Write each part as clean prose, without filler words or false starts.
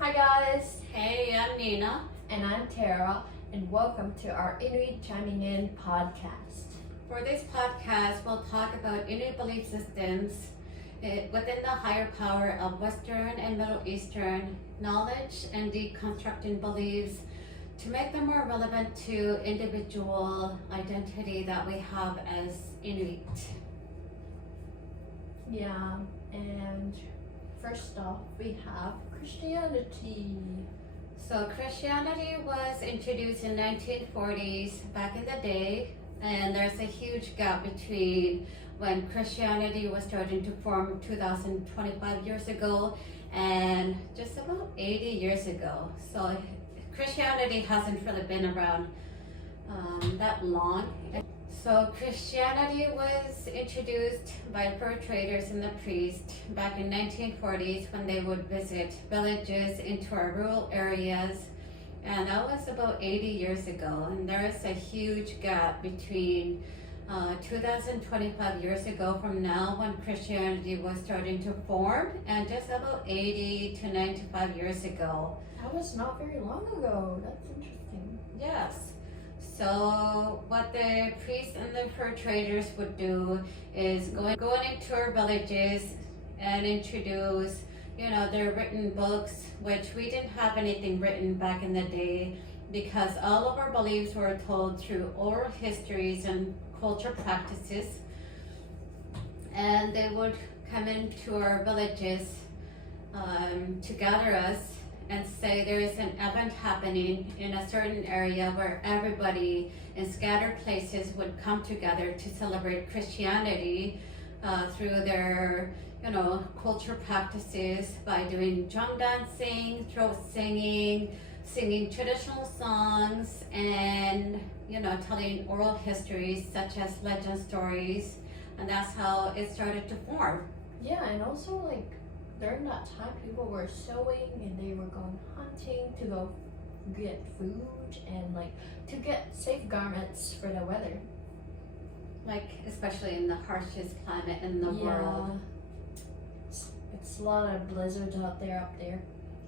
Hi guys, Hey, I'm Nina. and I'm Tara, and welcome to our Inuit Chiming In podcast. For this podcast, we'll talk about Inuit belief systems within the higher power of Western and Middle Eastern knowledge and deconstructing beliefs to make them more relevant to individual identity that we have as Inuit. Yeah, and first off, we have Christianity. So Christianity was introduced in 1940s back in the day, and there's a huge gap between when Christianity was starting to form 2025 years ago and just about 80 years ago. So Christianity hasn't really been around that long. So Christianity was introduced by fur traders and the priests back in 1940s when they would visit villages into our rural areas, and that was about 80 years ago. And there is a huge gap between 2025 years ago from now when Christianity was starting to form and just about 80 to 95 years ago. That was not very long ago. That's interesting. Yes. So what the priests and the fur traders would do is going into our villages and introduce, their written books, which we didn't have anything written back in the day because all of our beliefs were told through oral histories and culture practices. And they would come into our villages to gather us and say there is an event happening in a certain area where everybody in scattered places would come together to celebrate Christianity through their, culture practices by doing drum dancing, throat singing, singing traditional songs, and, telling oral histories such as legend stories. And that's how it started to form. Yeah, and also during that time, people were sewing and they were going hunting to go get food and to get safe garments for the weather. Especially in the harshest climate in the world. It's a lot of blizzards up there.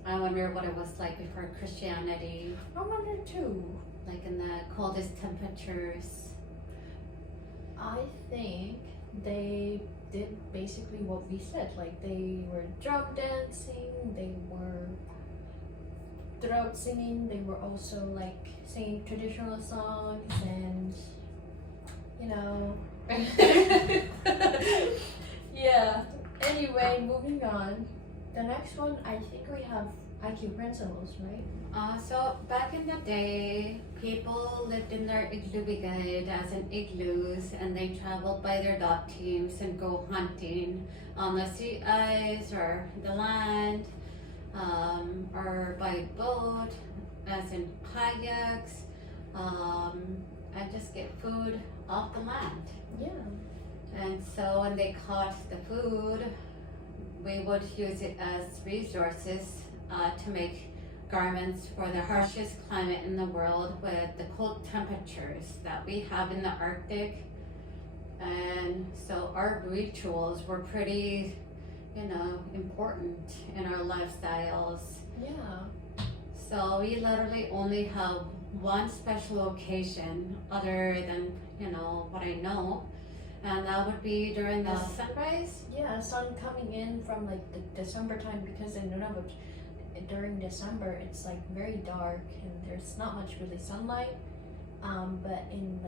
I wonder what it was like before Christianity. I wonder too. In the coldest temperatures. I think they did basically what we said. They were drum dancing, they were throat singing, they were also singing traditional songs and yeah. Anyway, moving on. The next one, I think we have IQ principles, right? So back in the day, people lived in their igloo as in igloos, and they traveled by their dog teams and go hunting on the sea ice or the land, or by boat, as in kayaks, and just get food off the land. Yeah. And so when they caught the food, we would use it as resources to make garments for the harshest climate in the world with the cold temperatures that we have in the Arctic. And so our rituals were pretty, important in our lifestyles. Yeah. So we literally only have one special occasion other than, what I know. And that would be during the sunrise? Yeah, sun coming in from the December time, because in Nunavut, during December, it's very dark and there's not much really sunlight. But in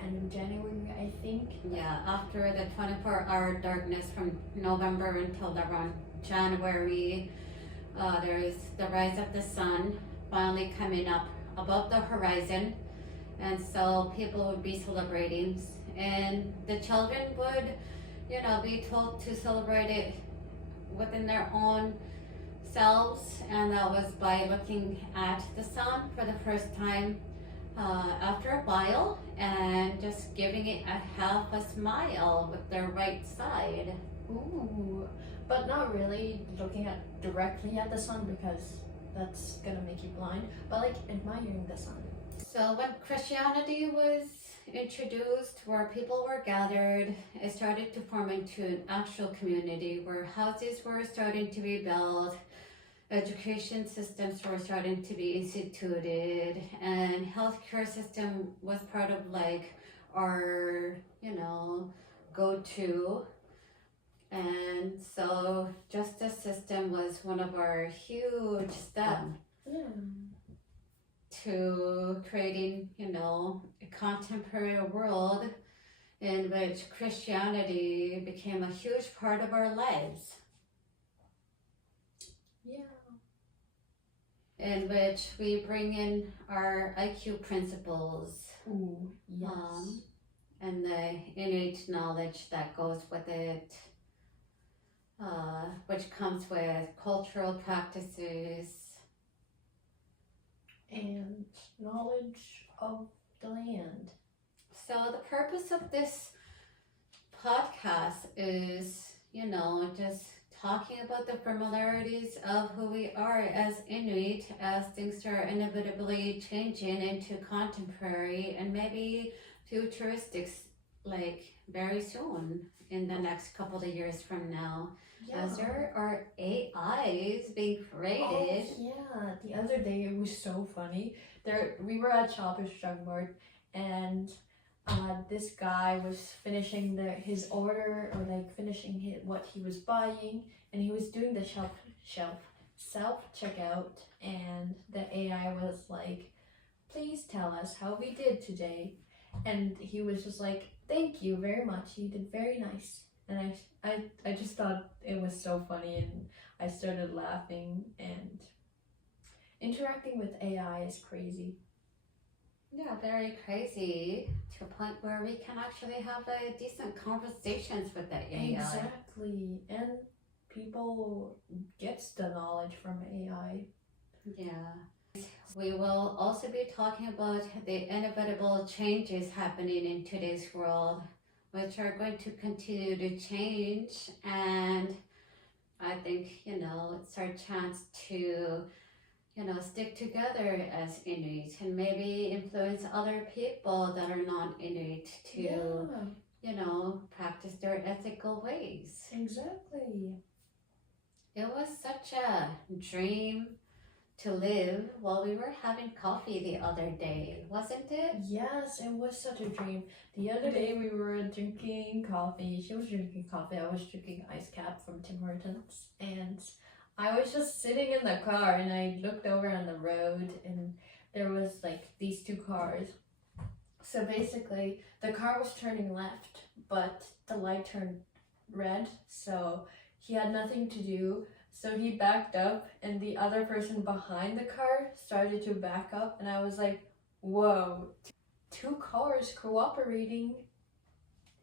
end of January, I think. Yeah, after the 24-hour darkness from November until around January, there is the rise of the sun finally coming up above the horizon. And so people would be celebrating, and the children would, be told to celebrate it within their own selves, and that was by looking at the sun for the first time after a while and just giving it a half a smile with their right side. Ooh, but not really looking directly at the sun, because that's gonna make you blind, but admiring the sun. So when Christianity was introduced, where people were gathered, it started to form into an actual community where houses were starting to be built, education systems were starting to be instituted, and healthcare system was part of like our, go-to. And so justice system was one of our huge steps Yeah. to creating, a contemporary world in which Christianity became a huge part of our lives, Yeah. in which we bring in our IQ principles, Ooh, yes. and the innate knowledge that goes with it, which comes with cultural practices. And knowledge of the land. So the purpose of this podcast is, just talking about the familiarities of who we are as Inuit, as things are inevitably changing into contemporary and maybe futuristic, like very soon in the next couple of years from now. Yeah. As there are AIs being created. Oh, yeah. The other day it was so funny. We were at Shoppers Drug Mart, and this guy was finishing his order, or like finishing what he was buying, and he was doing the self checkout, and the AI was like, "Please tell us how we did today," and he was just like, "Thank you very much. You did very nice." And I just thought it was so funny, and I started laughing. And interacting with AI is crazy. Yeah, very crazy, to a point where we can actually have a decent conversations with the AI. Exactly. And people gets the knowledge from AI. Yeah. We will also be talking about the inevitable changes happening in today's world, which are going to continue to change. And I think, it's our chance to, stick together as Inuit and maybe influence other people that are not Inuit to, practice their ethical ways. Exactly. It was such a dream to live while we were having coffee the other day, wasn't it? Yes, it was such a dream. The other day we were drinking coffee. She was drinking coffee. I was drinking ice cap from Tim Hortons. And I was just sitting in the car, and I looked over on the road, and there was like these two cars. So basically the car was turning left, but the light turned red. So he had nothing to do. So he backed up, and the other person behind the car started to back up, and I was like, whoa, two cars cooperating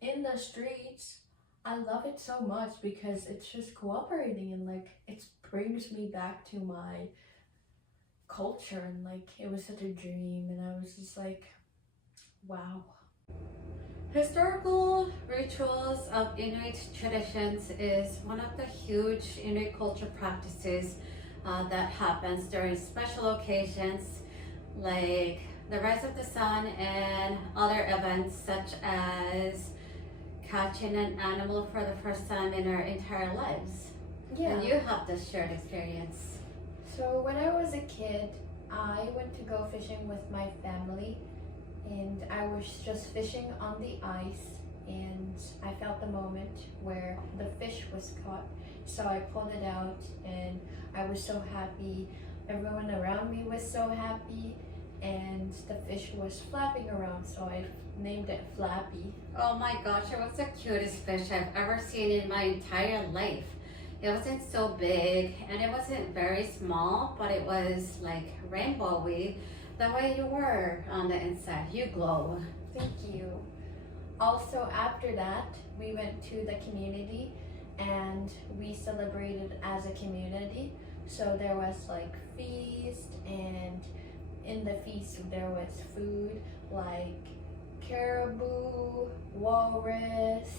in the streets. I love it so much because it's just cooperating, and like it brings me back to my culture, and like it was such a dream, and I was just like, wow. Historical rituals of Inuit traditions is one of the huge Inuit culture practices that happens during special occasions like the rise of the sun and other events such as catching an animal for the first time in our entire lives. Yeah. And you have this shared experience. So when I was a kid, I went to go fishing with my family, and I was just fishing on the ice, and I felt the moment where the fish was caught. So I pulled it out, and I was so happy. Everyone around me was so happy, and the fish was flapping around, so I named it Flappy. Oh my gosh, it was the cutest fish I've ever seen in my entire life. It wasn't so big, and it wasn't very small, but it was like rainbowy. The way you were on the inside, you glow. Thank you. Also, after that, we went to the community, and we celebrated as a community. So there was like feast, and in the feast there was food like caribou, walrus,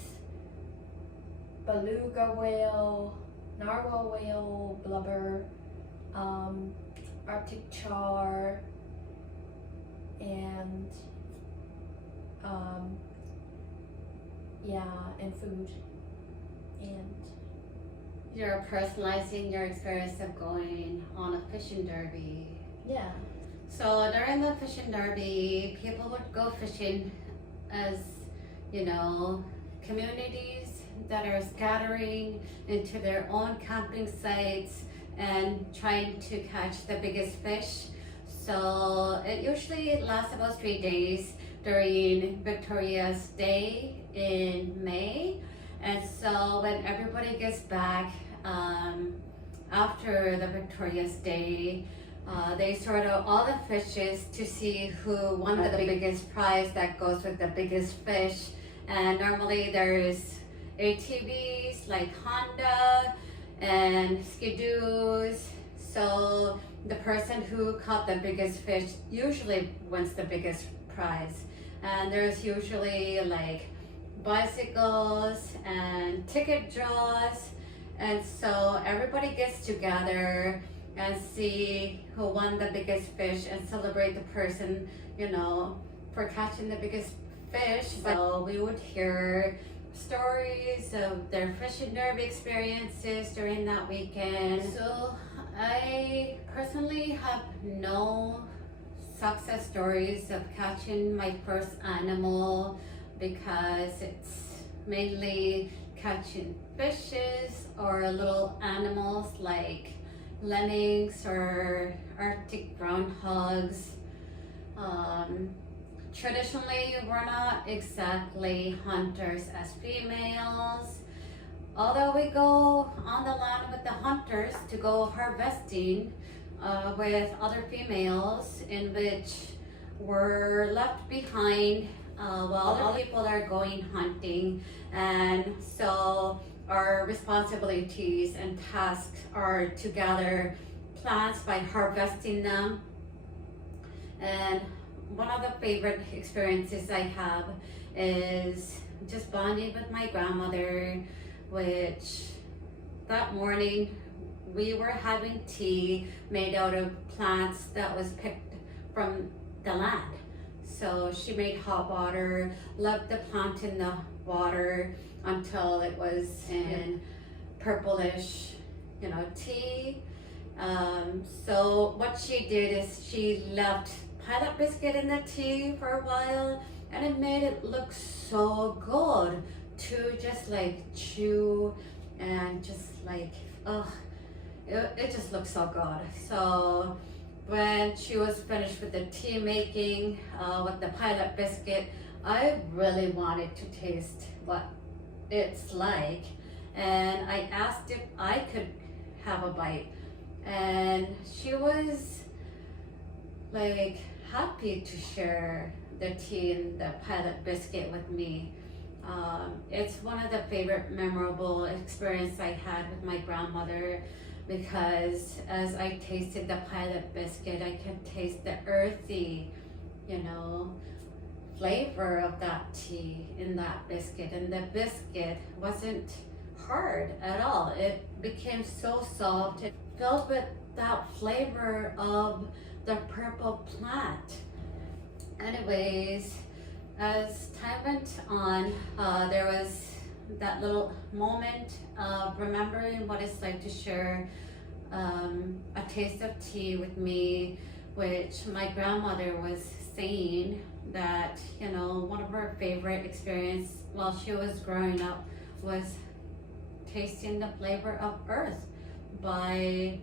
beluga whale, narwhal whale blubber, Arctic char, and and food, and You're personalizing your experience of going on a fishing derby. Yeah. So during the fishing derby, people would go fishing as, you know, communities that are scattering into their own camping sites and trying to catch the biggest fish. So it usually lasts about 3 days during Victoria's Day in May. And so when everybody gets back after the Victoria's Day, they sort out all the fishes to see who won the biggest prize that goes with the biggest fish. And normally there's ATVs like Honda and skidoos. So the person who caught the biggest fish usually wins the biggest prize. And there's usually like bicycles and ticket draws. And so everybody gets together and see who won the biggest fish and celebrate the person, you know, for catching the biggest fish. So we would hear stories of their fishing derby experiences during that weekend. So I personally have no success stories of catching my first animal because it's mainly catching fishes or little animals like lemmings or Arctic groundhogs. Traditionally, we're not exactly hunters as females. Although we go on the land with the hunters to go harvesting with other females, in which we're left behind while other people are going hunting. And so our responsibilities and tasks are to gather plants by harvesting them. And one of the favorite experiences I have is just bonding with my grandmother, which that morning we were having tea made out of plants that was picked from the land. So she made hot water, left the plant in the water until it was in purplish, you know, tea. So what she did is she left pilot biscuit in the tea for a while, and it made it look so good to just like chew and just like, oh, it just looked so good. So when she was finished with the tea making with the pilot biscuit, I really wanted to taste what it's like, and I asked if I could have a bite, and she was like happy to share the tea and the pilot biscuit with me. It's one of the favorite memorable experience I had with my grandmother, because as I tasted the pilot biscuit, I could taste the earthy, you know, flavor of that tea in that biscuit. And the biscuit wasn't hard at all. It became so soft. It filled with that flavor of the purple plant. Anyways, as time went on, there was that little moment of remembering what it's like to share a taste of tea with me, which my grandmother was saying that, you know, one of her favorite experience while she was growing up was tasting the flavor of earth by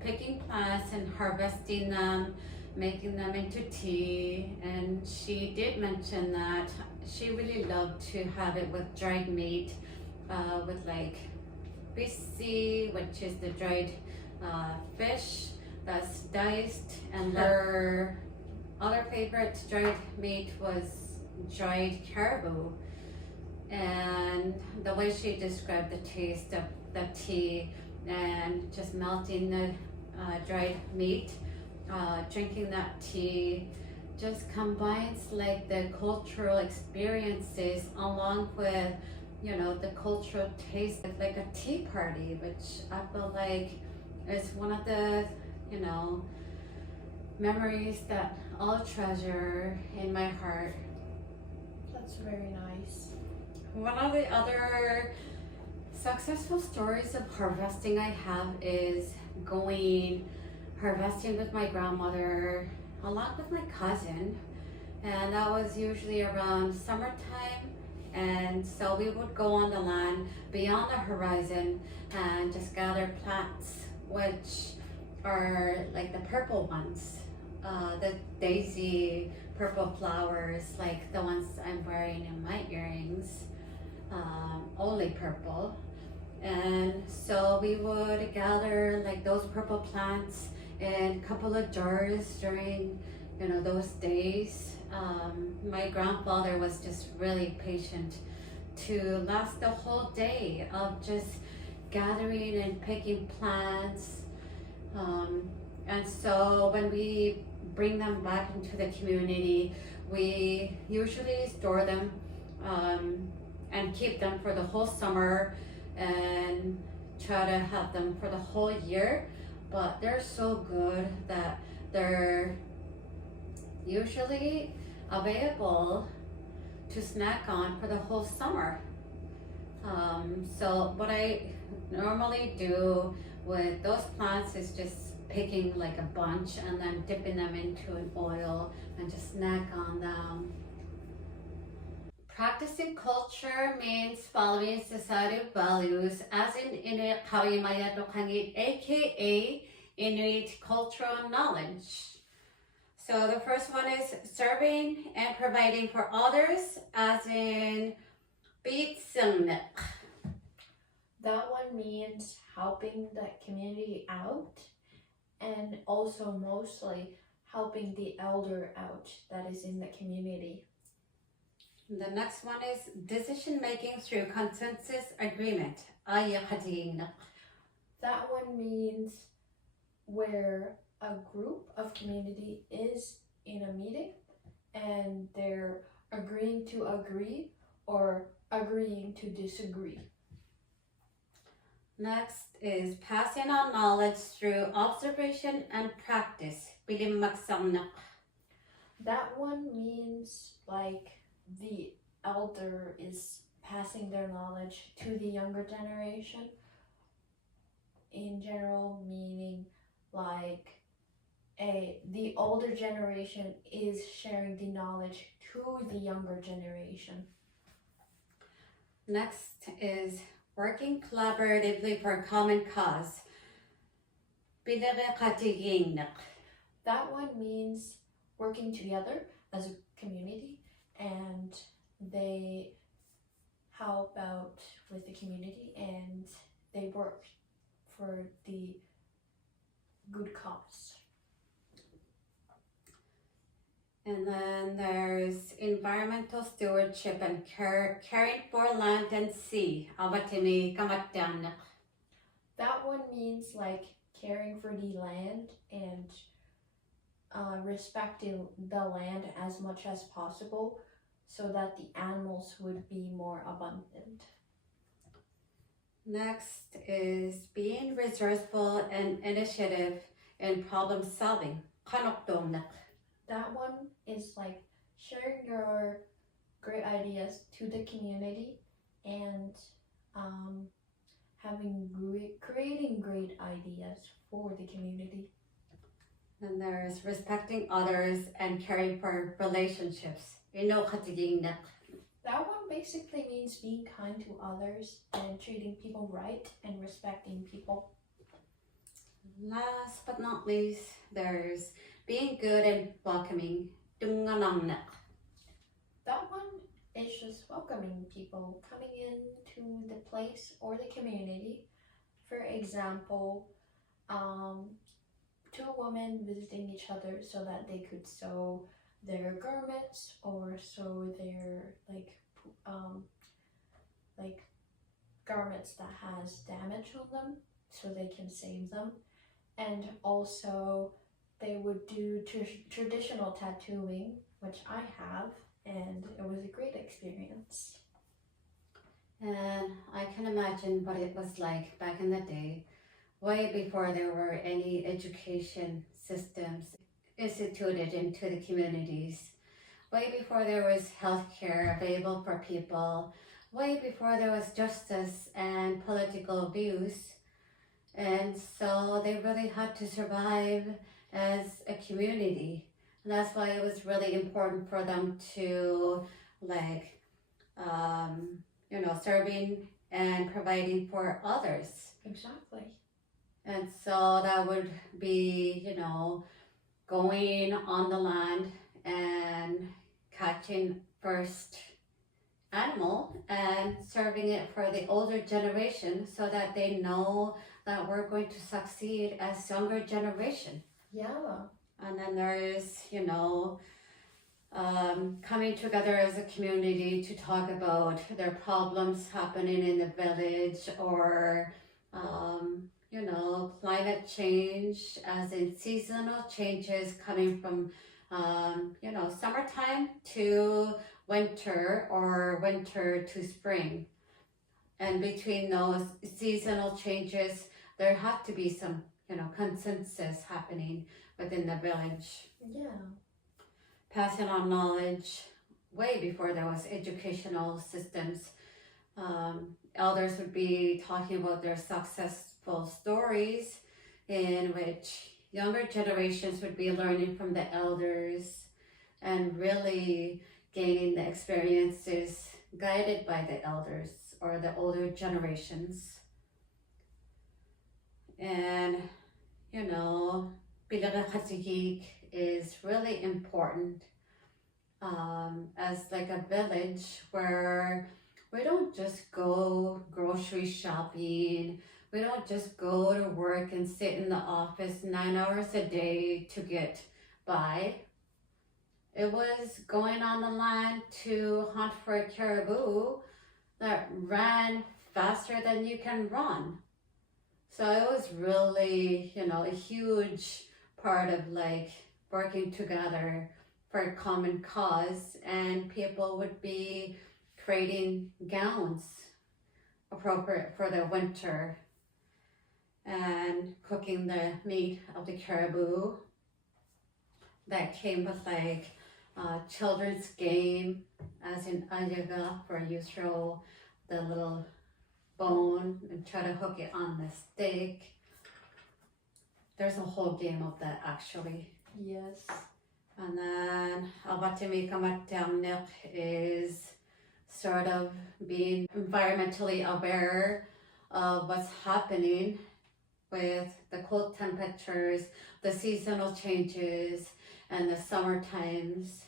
picking plants and harvesting them, making them into tea. And she did mention that she really loved to have it with dried meat, with like bisi, which is the dried fish that's diced, and her other favorite dried meat was dried caribou. And the way she described the taste of the tea and just melting the dried meat, drinking that tea, just combines like the cultural experiences along with, you know, the cultural taste of like a tea party, which I feel like is one of the, you know, memories that I'll treasure in my heart. That's very nice. One of the other Successful stories of harvesting I have is going harvesting with my grandmother, along with my cousin, and that was usually around summertime. And so we would go on the land beyond the horizon and just gather plants, which are like the purple ones, the daisy purple flowers, like the ones I'm wearing in my earrings, only purple. And so we would gather like those purple plants in a couple of jars during, those days. My grandfather was just really patient to last the whole day of just gathering and picking plants. And so when we bring them back into the community, we usually store them and keep them for the whole summer and try to have them for the whole year. But they're so good that they're usually available to snack on for the whole summer. So what I normally do with those plants is just picking like a bunch and then dipping them into an oil and just snack on them. Practicing culture means following societal values, as in Inuit Kawimaya Dokangit, aka Inuit cultural knowledge. So the first one is serving and providing for others, as in Bitsungnek. That one means helping the community out and also mostly helping the elder out that is in the community. The next one is decision making through consensus agreement. That one means where a group of community is in a meeting and they're agreeing to agree or agreeing to disagree. Next is passing on knowledge through observation and practice. That one means like the elder is passing their knowledge to the younger generation. In general, meaning like the older generation is sharing the knowledge to the younger generation. Next is working collaboratively for a common cause. That one means working together as a community, and they help out with the community and they work for the good cause. And then there's environmental stewardship and caring for land and sea. That one means like caring for the land and respecting the land as much as possible so that the animals would be more abundant. Next is being resourceful and initiative in problem solving. That one is like sharing your great ideas to the community and creating great ideas for the community. And there's respecting others and caring for relationships. That one basically means being kind to others and treating people right and respecting people. Last but not least, there's being good and welcoming. That one is just welcoming people coming into the place or the community. For example, two women visiting each other so that they could sew their garments or sew their like garments that has damage on them so they can save them. And also they would do traditional tattooing, which I have, and it was a great experience. And I can imagine what it was like back in the day, way before there were any education systems instituted into the communities, way before there was healthcare available for people, way before there was justice and political views. And so they really had to survive as a community. And that's why it was really important for them to, like, serving and providing for others. Exactly. And so that would be, going on the land and catching first animal and serving it for the older generation so that they know that we're going to succeed as younger generation. Yeah. And then there's, coming together as a community to talk about their problems happening in the village, or climate change, as in seasonal changes coming from summertime to winter, or winter to spring. And between those seasonal changes, there had to be some consensus happening within the village. Yeah. Passing on knowledge way before there was educational systems. Elders would be talking about their successful stories, in which younger generations would be learning from the elders and really gaining the experiences guided by the elders or the older generations. And Bilagakatsigig is really important as like a village where we don't just go grocery shopping, we don't just go to work and sit in the office 9 hours a day to get by. It was going on the land to hunt for a caribou that ran faster than you can run. So it was really, a huge part of like working together for a common cause, and people would be creating gowns appropriate for the winter and cooking the meat of the caribou. That came with like children's game, as in ayaga, where you throw the little bone and try to hook it on the stake. There's a whole game of that actually. Yes. And then Abatimikamatямnik is sort of being environmentally aware of what's happening with the cold temperatures, the seasonal changes, and the summer times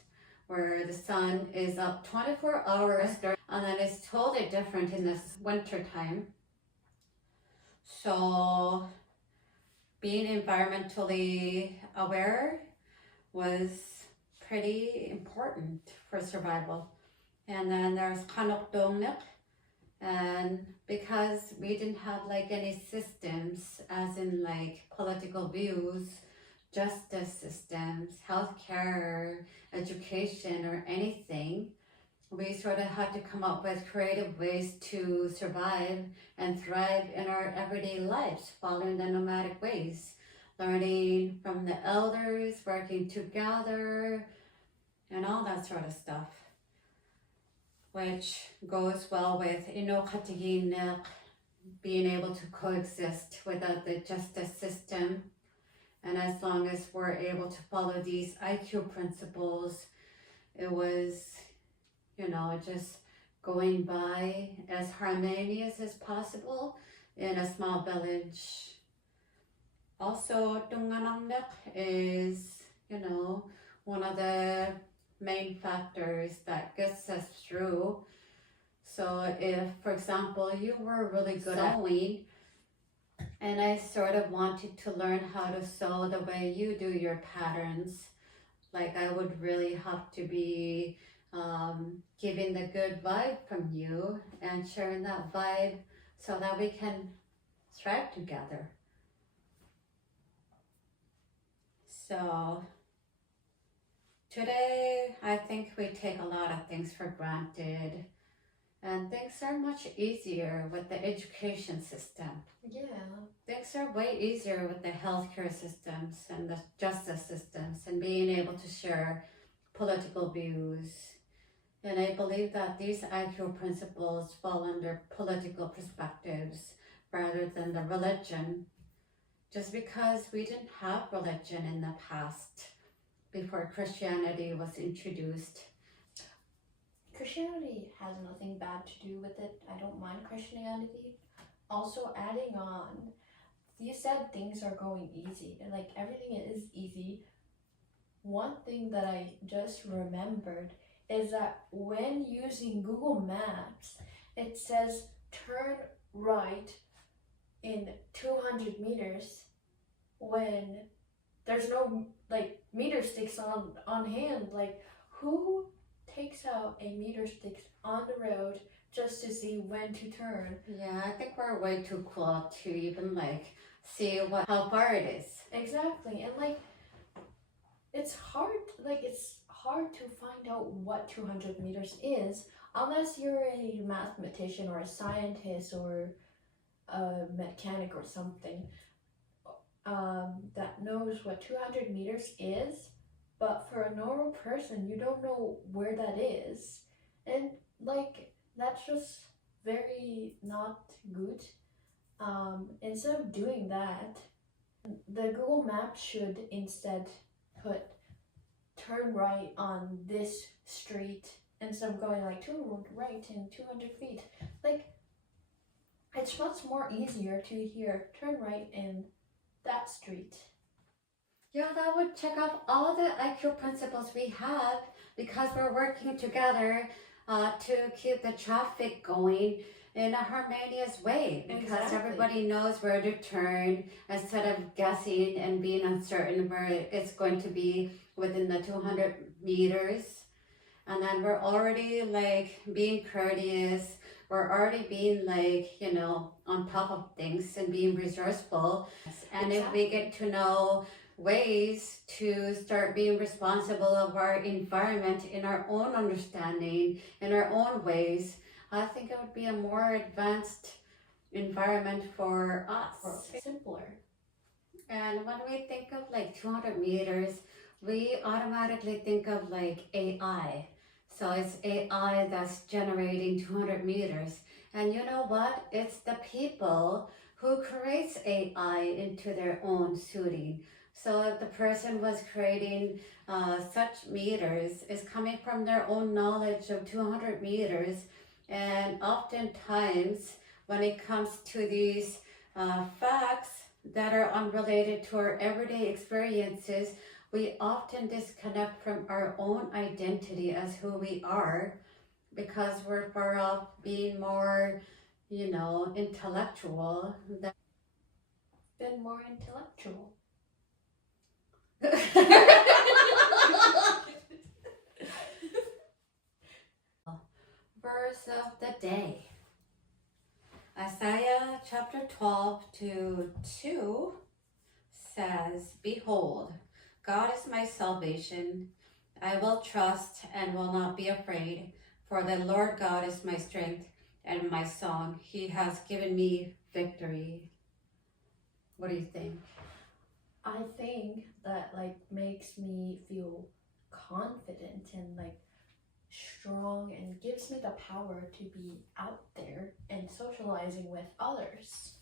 where the sun is up 24 hours, and then it's totally different in this winter time. So being environmentally aware was pretty important for survival. And then there's Kanokdongnik, and because we didn't have like any systems, as in like political views, justice systems, healthcare, education, or anything, we sort of had to come up with creative ways to survive and thrive in our everyday lives, following the nomadic ways, learning from the elders, working together, and all that sort of stuff, which goes well with Inokatiginek, being able to coexist without the justice system. And as long as we're able to follow these IQ principles, it was, just going by as harmonious as possible in a small village. Also, Tunganangnek is, one of the main factors that gets us through. So if, for example, you were really good at sewing, and I sort of wanted to learn how to sew the way you do your patterns, like I would really have to be giving the good vibe from you and sharing that vibe so that we can thrive together. So today, I think we take a lot of things for granted, and things are much easier with the education system. Yeah. Things are way easier with the healthcare systems and the justice systems, and being able to share political views And I believe that these IQ principles fall under political perspectives rather than the religion, just because we didn't have religion in the past before Christianity was introduced. Christianity has nothing bad to do with it. I don't mind Christianity. Also, adding on, you said things are going easy, and like everything is easy. One thing that I just remembered is that when using Google Maps, it says turn right in 200 meters when there's no like meter sticks on hand. Like, who takes out a meter stick on the road just to see when to turn? Yeah, I think we're way too cool to even like see how far it is. Exactly. And like it's hard to find out what 200 meters is unless you're a mathematician or a scientist or a mechanic or something that knows what 200 meters is. But for a normal person, you don't know where that is. And like, that's just very not good. Instead of doing that, the Google Maps should instead put turn right on this street instead of going like turn right in 200 feet. Like, it's much more easier to hear turn right in that street. Yeah, that would check off all the IQ principles we have because we're working together to keep the traffic going in a harmonious way because Exactly. everybody knows where to turn instead of guessing and being uncertain where it's going to be within the 200 meters. And then we're already like being courteous, we're already being like, on top of things and being resourceful. And if we get to know ways to start being responsible of our environment in our own understanding, in our own ways, I think it would be a more advanced environment for us. Or simpler. And when we think of like 200 meters, we automatically think of like AI. So it's AI that's generating 200 meters. And you know what? It's the people who creates AI into their own suiting. So if the person was creating such meters, is coming from their own knowledge of 200 meters. And oftentimes, when it comes to these facts that are unrelated to our everyday experiences, we often disconnect from our own identity as who we are because we're far off being more, intellectual. Been more intellectual. Verse of the day. Isaiah chapter 12:2 says, "Behold, God is my salvation. I will trust and will not be afraid, for the Lord God is my strength and my song. He has given me victory." What do you think? I think that like makes me feel confident and like strong and gives me the power to be out there and socializing with others.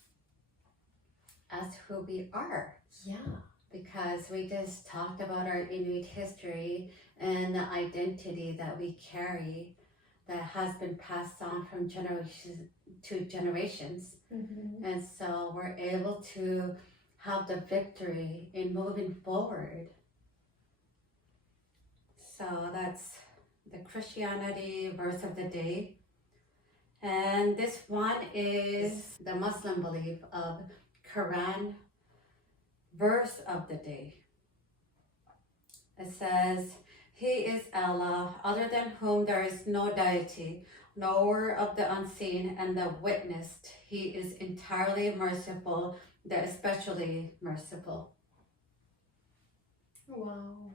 As who we are. Yeah. Because we just talked about our Inuit history and the identity that we carry that has been passed on from generation to generations. Mm-hmm. And so we're able to have the victory in moving forward. So that's the Christianity verse of the day. And this one is the Muslim belief of Quran verse of the day. It says, "He is Allah, other than whom there is no deity, knower of the unseen and the witnessed. He is entirely merciful, the especially merciful." Wow.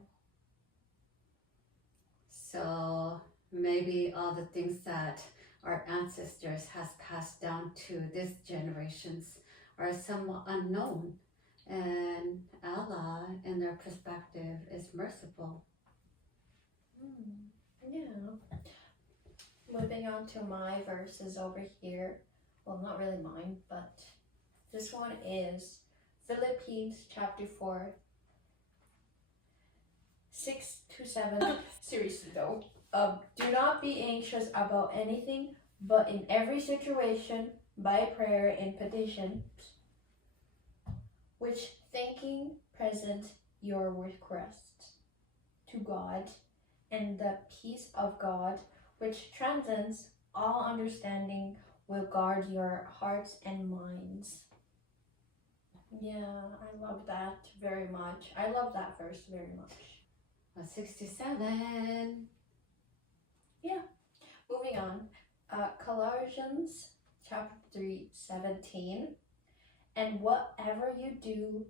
So maybe all the things that our ancestors has passed down to this generations are somewhat unknown. And Allah, in their perspective, is merciful. Yeah. moving on to my verses over here. Well, not really mine, but this one is Philippines chapter 4, 6 to 7. Seriously though. Do not be anxious about anything, but in every situation, by prayer and petition, which thinking present your requests to God, and the peace of God, which transcends all understanding, will guard your hearts and minds. Yeah, I love that very much. I love that verse very much. 67. Yeah. Moving on. Colossians chapter 3, 17. And whatever you do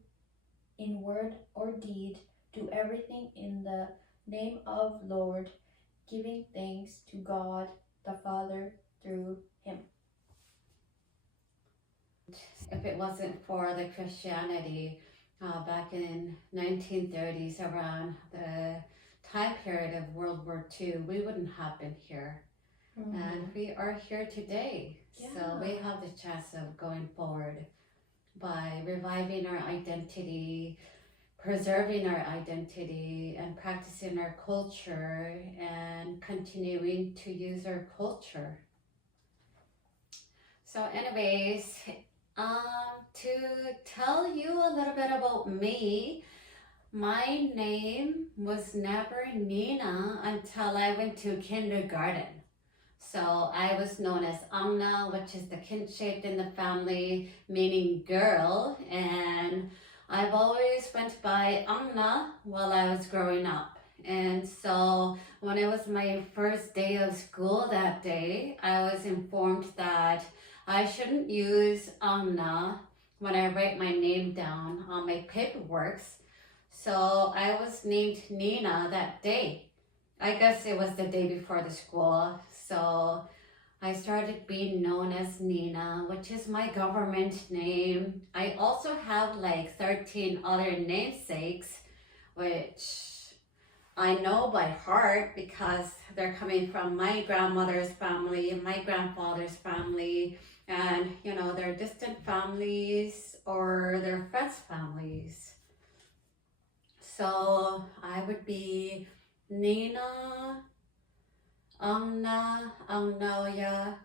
in word or deed, do everything in the name of Lord, giving thanks to God the Father through him. If it wasn't for the Christianity back in 1930s, around the time period of World War II, we wouldn't have been here. And we are here today. Yeah. So we have the chance of going forward by reviving our identity, preserving our identity, and practicing our culture, and continuing to use our culture. So anyways, to tell you a little bit about me, my name was never Nina until I went to kindergarten. So I was known as Amna, which is the kinship in the family, meaning girl, and I've always went by Amna while I was growing up. And so when it was my first day of school that day, I was informed that I shouldn't use Amna when I write my name down on my paperwork. So I was named Nina that day. I guess it was the day before the school. So I started being known as Nina, which is my government name. I also have like 13 other namesakes, which I know by heart because they're coming from my grandmother's family and my grandfather's family, and you know, they're distant families or their friends' families. So I would be Nina, Amna, Amnaya,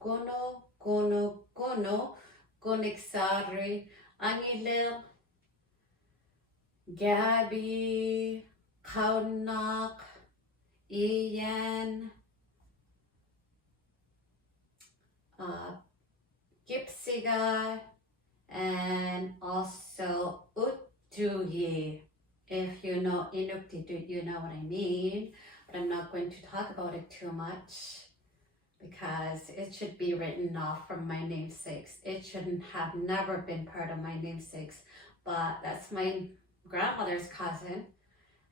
Gono, Gono, Gono, Goniksari, Anilil, Gabby, Kaunak, Ian, Gipsiga, and also Utuyi. If you know Inuktitut, you know what I mean, but I'm not going to talk about it too much because it should be written off from my namesakes. It shouldn't have never been part of my namesakes, but that's my grandmother's cousin,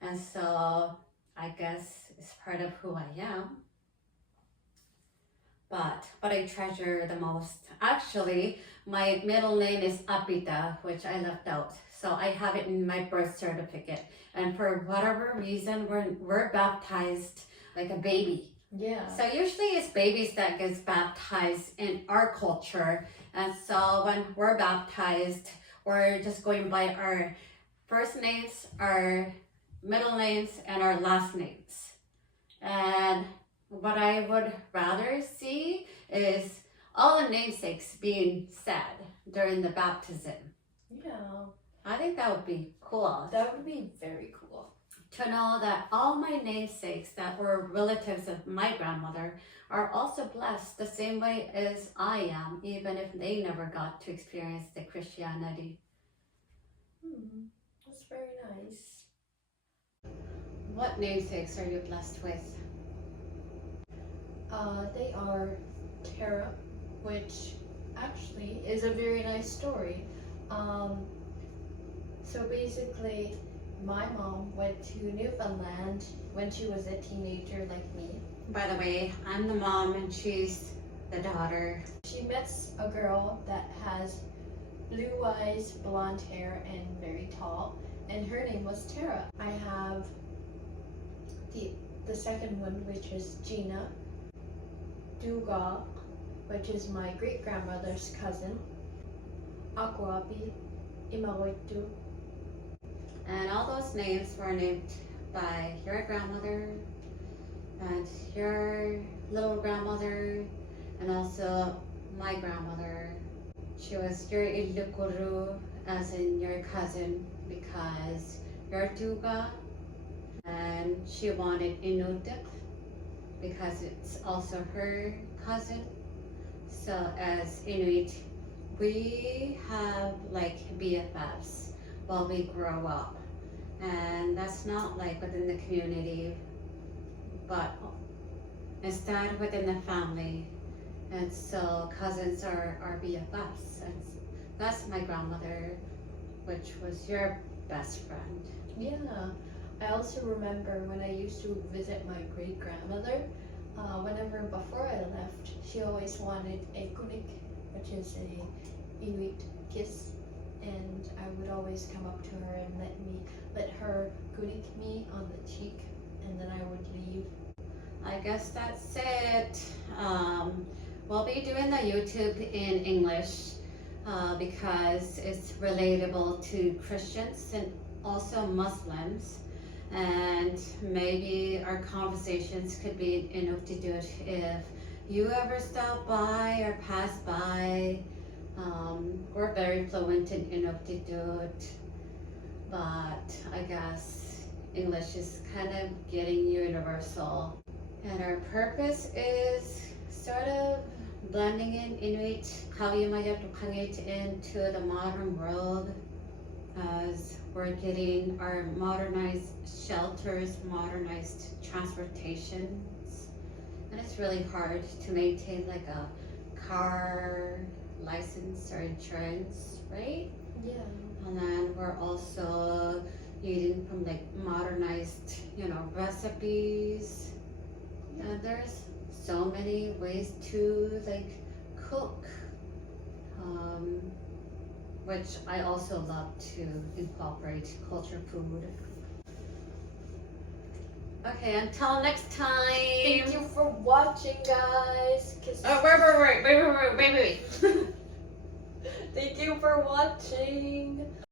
and so I guess it's part of who I am. But I treasure the most. Actually, my middle name is Apita, which I left out. So I have it in my birth certificate. And for whatever reason, we're baptized like a baby. Yeah. So usually it's babies that gets baptized in our culture. And so when we're baptized, we're just going by our first names, our middle names, and our last names. And what I would rather see is all the namesakes being said during the baptism. Yeah. I think that would be cool. That would be very cool. To know that all my namesakes that were relatives of my grandmother are also blessed the same way as I am, even if they never got to experience the Christianity. That's very nice. What namesakes are you blessed with? They are Tara, which actually is a very nice story. So basically, my mom went to Newfoundland when she was a teenager like me. By the way, I'm the mom and she's the daughter. She met a girl that has blue eyes, blonde hair, and very tall, and her name was Tara. I have the second one, which is Gina, Duga, which is my great grandmother's cousin. Akuapi, Imagoitu. And all those names were named by your grandmother and your little grandmother and also my grandmother. She was your ilukuru, as in your cousin, because you're Duga, and she wanted Inuit because it's also her cousin. So as Inuit, we have like BFFs while we grow up, and that's not like within the community, but instead within the family. And so cousins are BFFs, and that's my grandmother, which was your best friend. Yeah, I also remember when I used to visit my great grandmother. Whenever before I left, she always wanted a kunik, which is a Inuit kiss, and I would always come up to her and let her kunik me on the cheek, and then I would leave. I guess that's it. We'll be doing the YouTube in English because it's relatable to Christians and also Muslims. And maybe our conversations could be in Inuktitut if you ever stop by or pass by. We're very fluent in Inuktitut, but I guess English is kind of getting universal. And our purpose is sort of blending in Inuit Kawimayat into the modern world, as we're getting our modernized shelters, modernized transportations, and it's really hard to maintain like a car license or insurance, right? Yeah. And then we're also eating from like modernized, recipes. And there's so many ways to like cook. Which I also love to incorporate culture food. Okay, until next time. Thank you for watching, guys. Oh, wait. Thank you for watching.